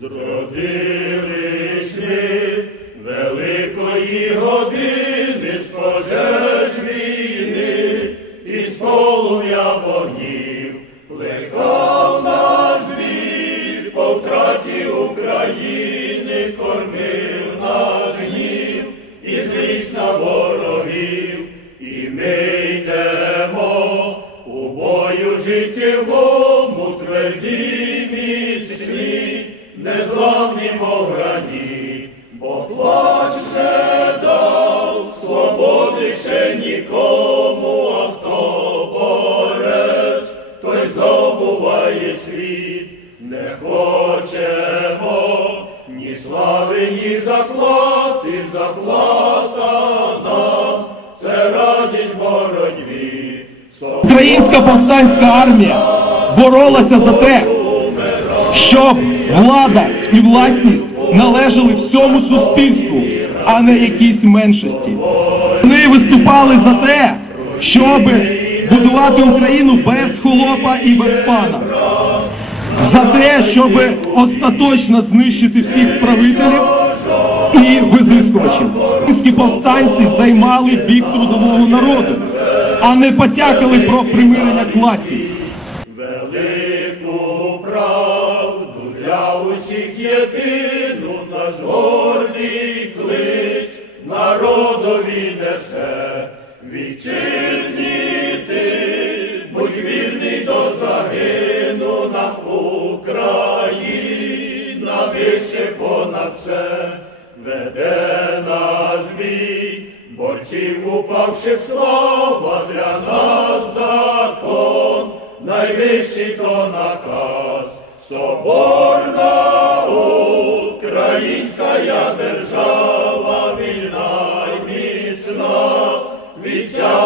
Зродились ми великої години з пожеж війни і з полум'я вогнів. Плекав нас біль по втраті України, кормив нас гнів і злість на ворогів, і ми йдемо у бою життєвому тверді міцні, незламні мов граніт, бо плач не дав свободи ще нікому, а хто борець, той здобуває світ, не хочемо ні слави, ні заплати, заплата нам, це радість боротьбі. Українська повстанська армія боролася за те, щоб влада і власність належали всьому суспільству, а не якійсь меншості. Вони виступали за те, щоб будувати Україну без холопа і без пана. За те, щоб остаточно знищити всіх правителів і визискувачів. Українські повстанці займали бік трудового народу, а не потякали про примирення класів. Для єдину наш гордий клич народові несе. Вітчизні ти, будь вірний до загину нам Україна вище понад все. Веде нас бій, борців упавших слава для нас закон, найвищий то наказ, соборна Rejoice.